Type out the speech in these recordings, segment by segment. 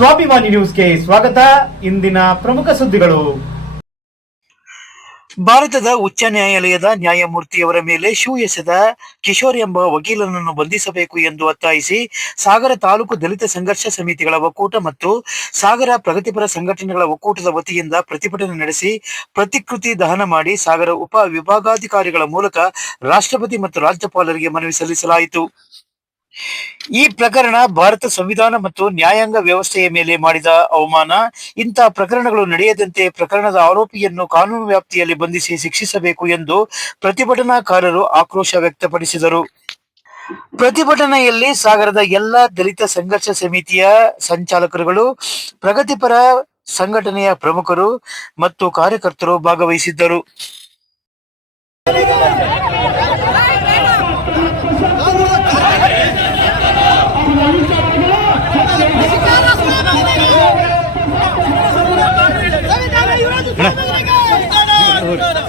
ಸ್ವಾಭಿಮಾನಿ ನ್ಯೂಸ್ಗೆ ಸ್ವಾಗತ. ಇಂದಿನ ಪ್ರಮುಖ ಸುದ್ದಿಗಳು. ಭಾರತದ ಉಚ್ಚ ನ್ಯಾಯಾಲಯದ ನ್ಯಾಯಮೂರ್ತಿಯವರ ಮೇಲೆ ಶೂ ಎಸೆದ ಕಿಶೋರ್ ಎಂಬ ವಕೀಲನನ್ನು ಬಂಧಿಸಬೇಕು ಎಂದು ಒತ್ತಾಯಿಸಿ ಸಾಗರ ತಾಲೂಕು ದಲಿತ ಸಂಘರ್ಷ ಸಮಿತಿಗಳ ಒಕ್ಕೂಟ ಮತ್ತು ಸಾಗರ ಪ್ರಗತಿಪರ ಸಂಘಟನೆಗಳ ಒಕ್ಕೂಟದ ವತಿಯಿಂದ ಪ್ರತಿಭಟನೆ ನಡೆಸಿ ಪ್ರತಿಕೃತಿ ದಹನ ಮಾಡಿ ಸಾಗರ ಉಪ ವಿಭಾಗಾಧಿಕಾರಿಗಳ ಮೂಲಕ ರಾಷ್ಟ್ರಪತಿ ಮತ್ತು ರಾಜ್ಯಪಾಲರಿಗೆ ಮನವಿ ಸಲ್ಲಿಸಲಾಯಿತು. ಈ ಪ್ರಕರಣ ಭಾರತ ಸಂವಿಧಾನ ಮತ್ತು ನ್ಯಾಯಾಂಗ ವ್ಯವಸ್ಥೆಯ ಮೇಲೆ ಮಾಡಿದ ಅವಮಾನ. ಇಂತಹ ಪ್ರಕರಣಗಳು ನಡೆಯದಂತೆ ಪ್ರಕರಣದ ಆರೋಪಿಯನ್ನು ಕಾನೂನು ವ್ಯಾಪ್ತಿಯಲ್ಲಿ ಬಂಧಿಸಿ ಶಿಕ್ಷಿಸಬೇಕು ಎಂದು ಪ್ರತಿಭಟನಾಕಾರರು ಆಕ್ರೋಶ ವ್ಯಕ್ತಪಡಿಸಿದರು. ಪ್ರತಿಭಟನೆಯಲ್ಲಿ ಸಾಗರದ ಎಲ್ಲ ದಲಿತ ಸಂಘರ್ಷ ಸಮಿತಿಯ ಸಂಚಾಲಕರುಗಳು, ಪ್ರಗತಿಪರ ಸಂಘಟನೆಯ ಪ್ರಮುಖರು ಮತ್ತು ಕಾರ್ಯಕರ್ತರು ಭಾಗವಹಿಸಿದ್ದರು. 그래.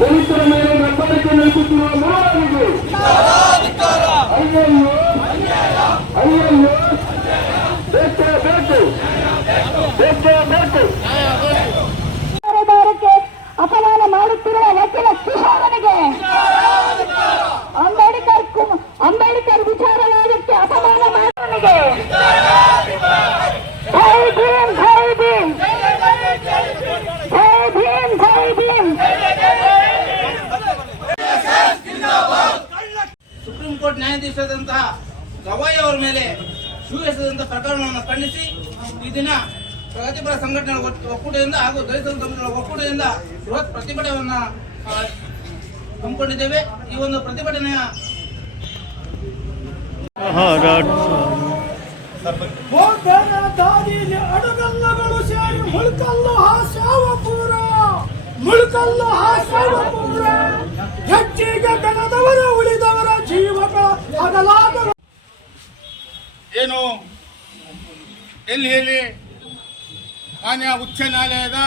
దళితులమైన అందరికీ నడుపుతున్న అయ్యో అయ్యో ಕೋರ್ಟ್ ಗವಾಯ್ ಅವರ ಮೇಲೆ ಶೂ ಎಸೆದಂತಹ ಪ್ರಕರಣವನ್ನು ಖಂಡಿಸಿ ಈ ದಿನ ಪ್ರಗತಿಪರ ಸಂಘಟನೆಗಳ ಒಕ್ಕೂಟದಿಂದ ಹಾಗೂ ದಲಿತ ಸಂಘಟನೆಗಳ ಒಕ್ಕೂಟದಿಂದ ಬೃಹತ್ ಪ್ರತಿಭಟನೆಯನ್ನು ಹಮ್ಮಿಕೊಂಡಿದ್ದೇವೆ. ಈ ಒಂದು ಪ್ರತಿಭಟನೆಯ ಅಡಗಲ್ಲಗಳು ಸೇರಿ ಮುಳುಕಲ್ಲು ಹಾಸ್ಯಾವ ಪೂರ ಮುಳುಕಲ್ಲು ಹಾಸ್ಯಾವ ಪೂರ ಹೆಚ್ಚಿಗೆ ಕಣದವರ ಉಳಿದವರ ಎಲ್ಲಿ ಹೇಳಿ? ಏನು ಮಾನ್ಯ ಉಚ್ಚ ನ್ಯಾಯಾಲಯದ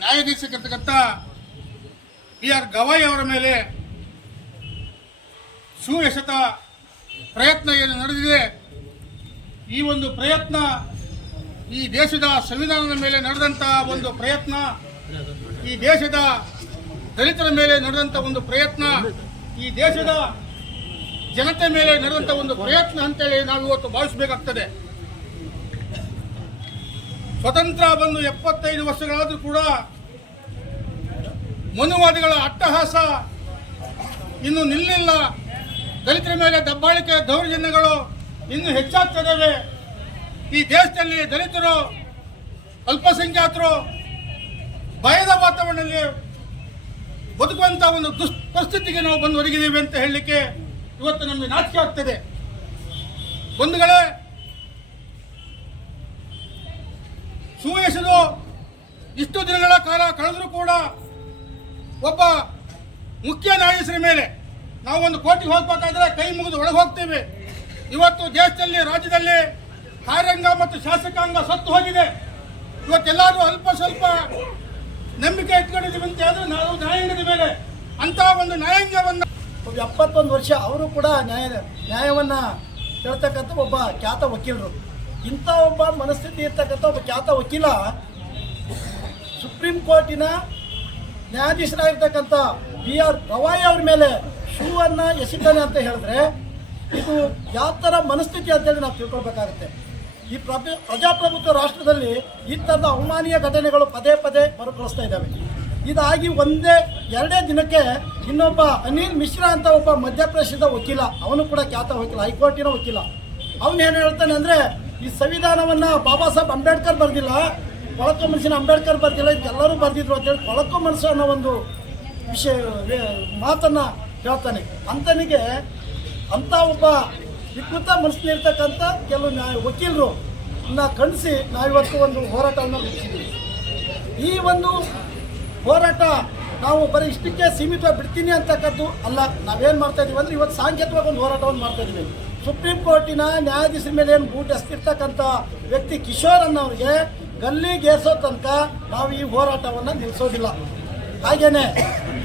ನ್ಯಾಯಾಧೀಶಕ್ಕಿರ್ತಕ್ಕಂಥ ಬಿ ಆರ್ ಗವಾಯಿ ಅವರ ಮೇಲೆ ಸುವ್ಯಸತ ಪ್ರಯತ್ನ ಏನು ನಡೆದಿದೆ? ಈ ಒಂದು ಪ್ರಯತ್ನ ಈ ದೇಶದ ಸಂವಿಧಾನದ ಮೇಲೆ ನಡೆದಂತಹ ಒಂದು ಪ್ರಯತ್ನ ಈ ದೇಶದ ದಲಿತರ ಮೇಲೆ ನಡೆದಂಥ ಒಂದು ಪ್ರಯತ್ನ ಈ ದೇಶದ ಜನತೆ ಮೇಲೆ ನಡೆದಂಥ ಒಂದು ಪ್ರಯತ್ನ ಅಂತೇಳಿ ನಾವು ಇವತ್ತು ಭಾವಿಸಬೇಕಾಗ್ತದೆ. ಸ್ವತಂತ್ರ ಬಂದು ಎಪ್ಪತ್ತೈದು ವರ್ಷಗಳಾದರೂ ಕೂಡ ಮನುವಾದಿಗಳ ಅಟ್ಟಹಾಸ ಇನ್ನು ನಿಲ್ಲಿಲ್ಲ. ದಲಿತರ ಮೇಲೆ ದಬ್ಬಾಳಿಕೆ ದೌರ್ಜನ್ಯಗಳು ಇನ್ನು ಹೆಚ್ಚಾಗ್ತದವೆ. ಈ ದೇಶದಲ್ಲಿ ದಲಿತರು, ಅಲ್ಪಸಂಖ್ಯಾತರು ಭಯದ ವಾತಾವರಣದಲ್ಲಿ ಬದುಕುವಂತ ಒಂದು ದುಷ್ಪರಿಸ್ಥಿತಿಗೆ ನಾವು ಬಂದು ಒದಗಿದ್ದೀವಿ ಅಂತ ಹೇಳಲಿಕ್ಕೆ ಇವತ್ತು ನಮಗೆ ನಾಚಿಕೆ ಆಗ್ತದೆ. ಬಂಧುಗಳೇ ಶೂ ಇಷ್ಟು ದಿನಗಳ ಕಾಲ ಕಳೆದರೂ ಕೂಡ ಒಬ್ಬ ಮುಖ್ಯ ನ್ಯಾಯಾಧೀಶರ ಮೇಲೆ ನಾವು ಒಂದು ಕೋರ್ಟಿಗೆ ಹೋಗ್ಬೇಕಾದ್ರೆ ಕೈ ಮುಗಿದು ಒಳಗೆ ಹೋಗ್ತೇವೆ. ಇವತ್ತು ದೇಶದಲ್ಲಿ, ರಾಜ್ಯದಲ್ಲಿ ಕಾರ್ಯಾಂಗ ಮತ್ತು ಶಾಸಕಾಂಗ ಸತ್ತು ಹೋಗಿದೆ. ಇವತ್ತೆಲ್ಲರೂ ಅಲ್ಪ ಸ್ವಲ್ಪ ನಂಬಿಕೆ ಇಟ್ಕೊಂಡಿದ್ದೀವಿ ಅಂತ ಹೇಳಿದ್ರೆ ನಾವು ನ್ಯಾಯಾಂಗದ ಮೇಲೆ ಅಂತ ಒಂದು ನ್ಯಾಯಾಂಗವನ್ನು ಎಪ್ಪತ್ತೊಂದು ವರ್ಷ ಅವರು ಕೂಡ ನ್ಯಾಯ ನ್ಯಾಯವನ್ನ ಹೇಳ್ತಕ್ಕಂಥ ಒಬ್ಬ ಖ್ಯಾತ ವಕೀಲರು. ಇಂಥ ಒಬ್ಬ ಮನಸ್ಥಿತಿ ಇರ್ತಕ್ಕಂಥ ಒಬ್ಬ ಖ್ಯಾತ ವಕೀಲ ಸುಪ್ರೀಂ ಕೋರ್ಟಿನ ನ್ಯಾಯಾಧೀಶರಾಗಿರ್ತಕ್ಕಂಥ ಬಿ ಆರ್ ಗವಾಯಿ ಅವ್ರ ಮೇಲೆ ಶೂ ಅನ್ನ ಎಸಿತಾನೆ ಅಂತ ಹೇಳಿದ್ರೆ ಇದು ಯಾವ ಥರ ಮನಸ್ಥಿತಿ ಅಂತೇಳಿ ನಾವು ತಿಳ್ಕೊಳ್ಬೇಕಾಗುತ್ತೆ. ಈ ಪ್ರಭು ಪ್ರಜಾಪ್ರಭುತ್ವ ರಾಷ್ಟ್ರದಲ್ಲಿ ಈ ಥರದ ಅವಮಾನೀಯ ಘಟನೆಗಳು ಪದೇ ಪದೇ ಮರುಕಳಿಸ್ತಾ ಇದ್ದಾವೆ. ಇದಾಗಿ ಒಂದೇ, ಎರಡೇ ದಿನಕ್ಕೆ ಇನ್ನೊಬ್ಬ ಅನಿಲ್ ಮಿಶ್ರಾ ಅಂತ ಒಬ್ಬ ಮಧ್ಯಪ್ರದೇಶದ ವಕೀಲ, ಅವನು ಕೂಡ ಖ್ಯಾತ ವಕೀಲ, ಹೈಕೋರ್ಟಿನ ವಕೀಲ. ಅವನು ಏನು ಹೇಳ್ತಾನೆ ಅಂದರೆ, ಈ ಸಂವಿಧಾನವನ್ನು ಬಾಬಾ ಸಾಹೇಬ್ ಅಂಬೇಡ್ಕರ್ ಬರೆದಿಲ್ಲ, ಕೊಳಕು ಮನಸ್ಸಿನ ಅಂಬೇಡ್ಕರ್ ಬರೆದಿಲ್ಲ ಎಲ್ಲರೂ ಬರೆದಿದ್ರು ಅಂತೇಳಿ ಕೊಳಕು ಮನಸ್ಸು ಅನ್ನೋ ಒಂದು ವಿಷಯ, ಮಾತನ್ನು ಹೇಳ್ತಾನೆ. ಅಂತನಿಗೆ ಅಂಥ ಒಬ್ಬ ವಿಕೃತ ಮನಸ್ಸಿನಲ್ಲಿರ್ತಕ್ಕಂಥ ಕೆಲವು ನ್ಯಾಯ ವಕೀಲರು ಖಂಡಿಸಿ ನಾವಿವತ್ತು ಒಂದು ಹೋರಾಟವನ್ನು ನಡೆಸಿದ್ದೀವಿ ಈ ಒಂದು ಹೋರಾಟ ನಾವು ಬರೀ ಇಷ್ಟಕ್ಕೆ ಸೀಮಿತವಾಗಿ ಬಿಡ್ತೀನಿ ಅಂತಕ್ಕದ್ದು ಅಲ್ಲ. ನಾವೇನು ಮಾಡ್ತಾ ಇದೀವಿ ಅಂದ್ರೆ ಇವತ್ತು ಸಾಂಕೇತಿಕವಾಗಿ ಒಂದು ಹೋರಾಟವನ್ನು ಮಾಡ್ತಾ ಇದೀವಿ. ಸುಪ್ರೀಂ ಕೋರ್ಟಿನ ನ್ಯಾಯಾಧೀಶರ ಮೇಲೆ ಏನು ಬೂಟ್ ಎಸ್ತಿರ್ತಕ್ಕಂಥ ವ್ಯಕ್ತಿ ಕಿಶೋರ್ ಅನ್ನೋರಿಗೆ ಗಲ್ಲಿಗೇರಿಸೋ ತನಕ ನಾವು ಈ ಹೋರಾಟವನ್ನು ನಿಲ್ಲಿಸೋದಿಲ್ಲ ಹಾಗೇನೆ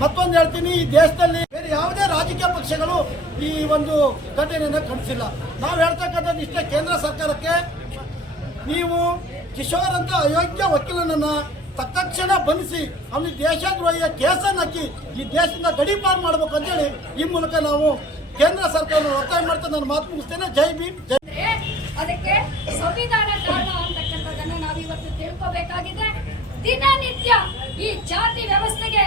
ಮತ್ತೊಂದು ಹೇಳ್ತೀನಿ, ಈ ದೇಶದಲ್ಲಿ ಬೇರೆ ಯಾವುದೇ ರಾಜಕೀಯ ಪಕ್ಷಗಳು ಈ ಒಂದು ಘಟನೆಯನ್ನು ಖಂಡಿಸಿಲ್ಲ. ನಾವು ಹೇಳ್ತಕ್ಕಂಥದ್ದು ಇಷ್ಟೇ, ಕೇಂದ್ರ ಸರ್ಕಾರಕ್ಕೆ ನೀವು ಕಿಶೋರ್ ಅಂತ ಅಯೋಗ್ಯ ವಕೀಲನನ್ನ ತಕ್ಷಣ ಬಂಧಿಸಿ, ಅವನಿಗೆ ದೇಶದ್ರೋಹಿಯ ಕೇಸನ್ನು ಹಾಕಿ ಈ ದೇಶದಿಂದ ಗಡೀಪಾರು ಮಾಡಬೇಕು ಅಂತೇಳಿ ಈ ಮೂಲಕ ನಾವು ಕೇಂದ್ರ ಸರ್ಕಾರ ಒತ್ತಾಯ ಮಾಡ್ತಾ ನಾನು ಮಾತು ಮುಗಿಸ್ತೇನೆ. ಜೈ ಭೀಮ್, ಜೈ ಅದಕ್ಕೆ ಸಂವಿಧಾನ ಕಾರಣ ಅಂತಕ್ಕಂಥದ್ದನ್ನ ನಾವು ಇವತ್ತು ತಿಳ್ಕೋಬೇಕಾಗಿದೆ. ದಿನನಿತ್ಯ ಈ ಜಾತಿ ವ್ಯವಸ್ಥೆಗೆ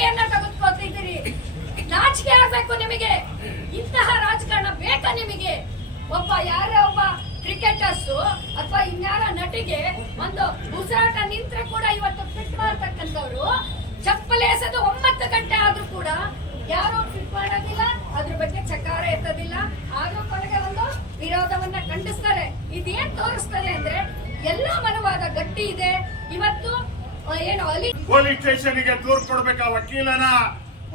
ನರಬಲಿಯನ್ನ ತೆಗೆದುಕೊಳ್ತಿದ್ದೀರಿ ನಾಚಿಕೆ ಆಗ್ಬೇಕು ನಿಮಗೆ. ಇಂತಹ ರಾಜಕಾರಣ ಬೇಕಾ ನಿಮಗೆ? ಒಬ್ಬ ಯಾರೇ ಒಬ್ಬ ಕ್ರಿಕೆಟರ್ಸ್ ಅಥವಾ ಇನ್ಯಾರ ನಟಿಗೆ ಒಂದು ಉಸಿರಾಟ ನಿಂತ್ರೆ ಕೂಡ ಇವತ್ತು ಫಿಟ್ ಮಾಡ್ತಕ್ಕಂಥವ್ರು, ಚಪ್ಪಲಿ ಎಸೆದು ಒಂಬತ್ತು ಗಂಟೆ ಆದ್ರೂ ಕೂಡ ಯಾರು ಫಿಟ್ ಮಾಡೋದಿಲ್ಲ, ಅದ್ರ ಬಗ್ಗೆ ಚಕಾರ ಎತ್ತದಿಲ್ಲ. ಆದ್ರೂ ಕೊನೆಗೆ ಒಂದು ವಿರೋಧವನ್ನ ಖಂಡಿಸ್ತಾರೆ. ಇದೇನ್ ತೋರಿಸ್ತದೆ ಅಂದ್ರೆ ಎಲ್ಲ ಮನವಾದ ಗಟ್ಟಿ ಇದೆ. ಇವತ್ತು ಏನು ಅಲಿ ಪೊಲೀಸ್ ಸ್ಟೇಷನ್ಗೆ ದೂರು ಕೊಡಬೇಕ ವಕೀಲನ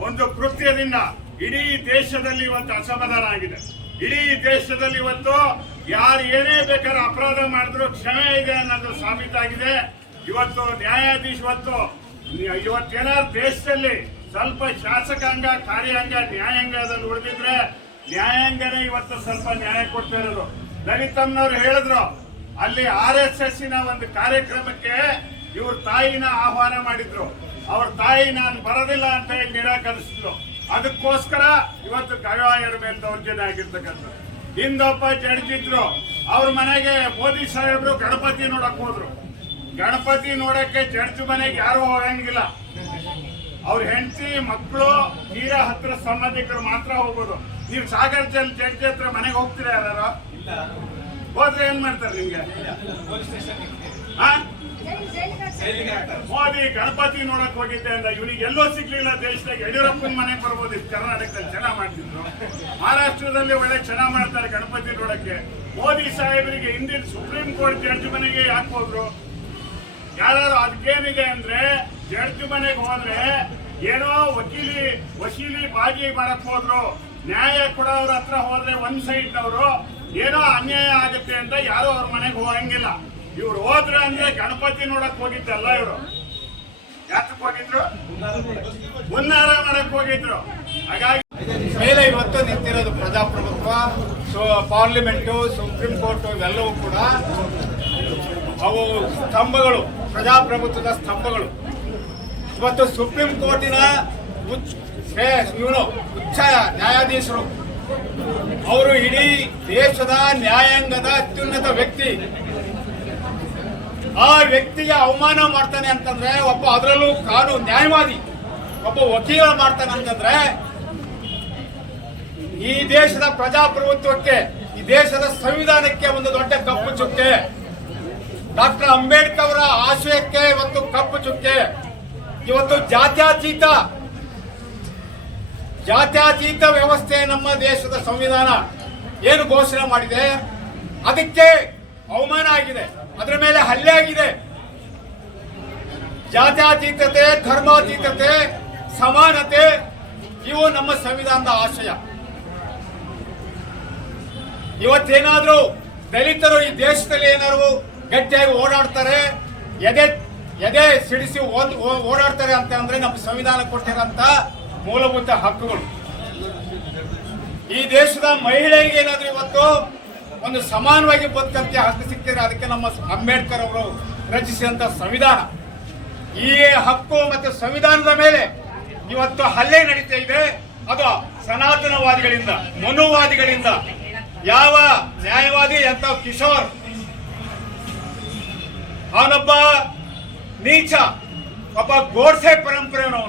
ಒಂದು ಕೃತ್ಯದಿಂದ ಇಡೀ ದೇಶದಲ್ಲಿ ಇವತ್ತು ಅಸಮಾಧಾನ ಆಗಿದೆ. ಇಡೀ ದೇಶದಲ್ಲಿ ಇವತ್ತು ಯಾರು ಏನೇ ಬೇಕಾದ್ರೆ ಅಪರಾಧ ಮಾಡಿದ್ರು ಕ್ಷಮೆ ಇದೆ ಅನ್ನೋದು ಸಾಬೀತಾಗಿದೆ. ಇವತ್ತು ನ್ಯಾಯಾಧೀಶ ಇವತ್ತು ಇವತ್ತೇನಾದ್ರು ದೇಶದಲ್ಲಿ ಸ್ವಲ್ಪ ಶಾಸಕಾಂಗ, ಕಾರ್ಯಾಂಗ, ನ್ಯಾಯಾಂಗದಲ್ಲಿ ಉಳಿದಿದ್ರೆ ನ್ಯಾಯಾಂಗನೇ ಇವತ್ತು ಸ್ವಲ್ಪ ನ್ಯಾಯ ಕೊಡ್ತಾ ಇರೋದು. ಲಲಿತಮ್ಮನವ್ರು ಹೇಳಿದ್ರು, ಅಲ್ಲಿ ಆರ್ ಎಸ್ ಎಸ್ನ ಒಂದು ಕಾರ್ಯಕ್ರಮಕ್ಕೆ ಇವ್ರ ತಾಯಿನ ಆಹ್ವಾನ ಮಾಡಿದ್ರು. ಅವ್ರ ತಾಯಿ ನಾನು ಬರೋದಿಲ್ಲ ಅಂತ ಹೇಳಿ ನಿರಾಕರಿಸಿದ್ರು. ಅದಕ್ಕೋಸ್ಕರ ಇವತ್ತು ಗವಾಯರ ಮೇಲೆ ದೌರ್ಜನ್ಯ ಆಗಿರ್ತಕ್ಕಂಥ ಹಿಂದೊಬ್ಬ ಜಡ್ಜಿದ್ರು. ಅವ್ರ ಮನೆಗೆ ಮೋದಿ ಸಾಹೇಬ್ರು ಗಣಪತಿ ನೋಡಕ್ ಹೋದ್ರು. ಗಣಪತಿ ನೋಡಕ್ಕೆ ಜಡ್ಜ್ ಮನೆಗೆ ಯಾರು ಹೋಗಂಗಿಲ್ಲ. ಅವ್ರ ಹೆಂಡತಿ ಮಕ್ಕಳು ನೀರ ಹತ್ರ ಸಂಬಂಧಿಕರು ಮಾತ್ರ ಹೋಗೋದು. ನೀವು ಸಾಗರ್ ಜಲ್ ಜಡ್ಜ್ ಹತ್ರ ಮನೆಗೆ ಹೋಗ್ತೀರಾ ಯಾರು ಹೋದ್ರೆ ಏನ್ ಮಾಡ್ತಾರೆ ನಿಮ್ಗೆ? ಮೋದಿ, ಗಣಪತಿ ನೋಡಕ್ ಹೋಗಿದ್ದೆ ಅಂದ ಇವನಿಗೆ ಎಲ್ಲೋ ಸಿಗ್ಲಿಲ್ಲ ದೇಶದಾಗ. ಯಡಿಯೂರಪ್ಪನ ಮನೆಗೆ ಬರ್ಬೋದಿತ್ತು ಕರ್ನಾಟಕದಲ್ಲಿ ಚೆನ್ನಾಗ್ ಮಾಡ್ತಿದ್ರು. ಮಹಾರಾಷ್ಟ್ರದಲ್ಲಿ ಒಳ್ಳೆ ಚೆನ್ನಾಗ್ ಮಾಡ್ತಾರೆ ಗಣಪತಿ ನೋಡಕ್ಕೆ. ಮೋದಿ ಸಾಹೇಬರಿಗೆ ಹಿಂದಿನ ಸುಪ್ರೀಂ ಕೋರ್ಟ್ ಜಡ್ಜ್ ಮನೆಗೆ ಯಾಕೆ ಹೋದ್ರು? ಯಾರು ಅದಕ್ಕೇನಿದೆ ಅಂದ್ರೆ ಜಡ್ಜ್ ಮನೆಗೆ ಹೋದ್ರೆ ಏನೋ ವಕೀಲಿ ವಕೀಲಿ ಬಾಗಿ ಮಾಡಕ್ ಹೋದ್ರು. ನ್ಯಾಯ ಕೊಡೋವ್ರ ಹತ್ರ ಹೋದ್ರೆ ಒಂದ್ ಸೈಡ್ ಅವರು. ಏನೋ ಅನ್ಯಾಯ ಆಗುತ್ತೆ ಅಂತ ಯಾರು ಅವ್ರ ಮನೆಗೆ ಹೋಗಂಗಿಲ್ಲ. ಇವ್ರು ಹೋದ್ರೆ ಅಂದ್ರೆ ಗಣಪತಿ ನೋಡಕ್ ಹೋಗಿದ್ದಲ್ಲ ಇವರು. ಯಾತಕ್ ಹೋಗಿದ್ರು? ಮುನ್ನಾರ ಮಾಡಕ್ ಹೋಗಿದ್ರು. ಹಾಗಾಗಿ ಮೇಲೆ ಇವತ್ತು ನಿಂತಿರೋದು ಪ್ರಜಾಪ್ರಭುತ್ವ, ಸೊ ಪಾರ್ಲಿಮೆಂಟು, ಸುಪ್ರೀಂ ಕೋರ್ಟ್ ಇವೆಲ್ಲವೂ ಕೂಡ ಅವು ಸ್ತಂಭಗಳು, ಪ್ರಜಾಪ್ರಭುತ್ವದ ಸ್ತಂಭಗಳು. ಇವತ್ತು ಸುಪ್ರೀಂ ಕೋರ್ಟಿನ ಇವನು ಉಚ್ಚ ನ್ಯಾಯಾಧೀಶರು. ಅವರು ಇಡೀ ದೇಶದ ನ್ಯಾಯಾಂಗದ ಅತ್ಯುನ್ನತ ವ್ಯಕ್ತಿ. ಆ ವ್ಯಕ್ತಿಗೆ ಅವಮಾನ ಮಾಡ್ತಾನೆ ಅಂತಂದ್ರೆ ಒಬ್ಬ ಅದರಲ್ಲೂ ಕಾನೂನು ನ್ಯಾಯವಾದಿ, ಒಬ್ಬ ವಕೀಲ ಮಾಡ್ತಾನೆ ಅಂತಂದ್ರೆ ಈ ದೇಶದ ಪ್ರಜಾಪ್ರಭುತ್ವಕ್ಕೆ, ಈ ದೇಶದ ಸಂವಿಧಾನಕ್ಕೆ ಒಂದು ದೊಡ್ಡ ಕಪ್ಪು ಚುಕ್ಕೆ. ಡಾಕ್ಟರ್ ಅಂಬೇಡ್ಕರ್ ಅವರ ಆಶಯಕ್ಕೆ ಇವತ್ತು ಕಪ್ಪು ಚುಕ್ಕೆ. ಇವತ್ತು ಜಾತ್ಯಾತೀತ ಜಾತ್ಯಾತೀತ ವ್ಯವಸ್ಥೆ ನಮ್ಮ ದೇಶದ ಸಂವಿಧಾನ ಏನು ಘೋಷಣೆ ಮಾಡಿದೆ? ಅದಕ್ಕೆ ಅವಮಾನ ಆಗಿದೆ. ಅದರ ಮೇಲೆ ಹಲ್ಲೆ ಆಗಿದೆ. ಜಾತ್ಯಾತೀತತೆ, ಧರ್ಮಾತೀತತೆ, ಸಮಾನತೆ, ಇವು ನಮ್ಮ ಸಂವಿಧಾನದ ಆಶಯ. ಇವತ್ತೇನಾದ್ರೂ ದಲಿತರು ಈ ದೇಶದಲ್ಲಿ ಏನಾದ್ರು ಗಟ್ಟಿಯಾಗಿ ಓಡಾಡ್ತಾರೆ, ಎದೆ ಎದೆ ಸಿಡಿಸಿ ಓಡಾಡ್ತಾರೆ ಅಂತ ಅಂದ್ರೆ ನಮ್ಮ ಸಂವಿಧಾನ ಕೊಟ್ಟಿರೋಂತ ಮೂಲಭೂತ ಹಕ್ಕುಗಳು. ಈ ದೇಶದ ಮಹಿಳೆಗೆ ಏನಾದ್ರೂ ಇವತ್ತು ಒಂದು ಸಮಾನವಾಗಿ ಬದುಕಂತೆ ಹಕ್ಕು ಸಿಕ್ಕಿದ್ರೆ ಅದಕ್ಕೆ ನಮ್ಮ ಅಂಬೇಡ್ಕರ್ ಅವರು ರಚಿಸಿದಂತ ಸಂವಿಧಾನ. ಈ ಹಕ್ಕು ಮತ್ತು ಸಂವಿಧಾನದ ಮೇಲೆ ಇವತ್ತು ಹಲ್ಲೆ ನಡೀತಾ ಇದೆ. ಅದು ಸನಾತನವಾದಿಗಳಿಂದ, ಮನುವಾದಿಗಳಿಂದ. ಯಾವ ನ್ಯಾಯವಾದಿ? ಅಂತ ಕಿಶೋರ್. ಅವನೊಬ್ಬ ನೀಚ, ಒಬ್ಬ ಗೋಡ್ಸೆ ಪರಂಪರೆಯವನು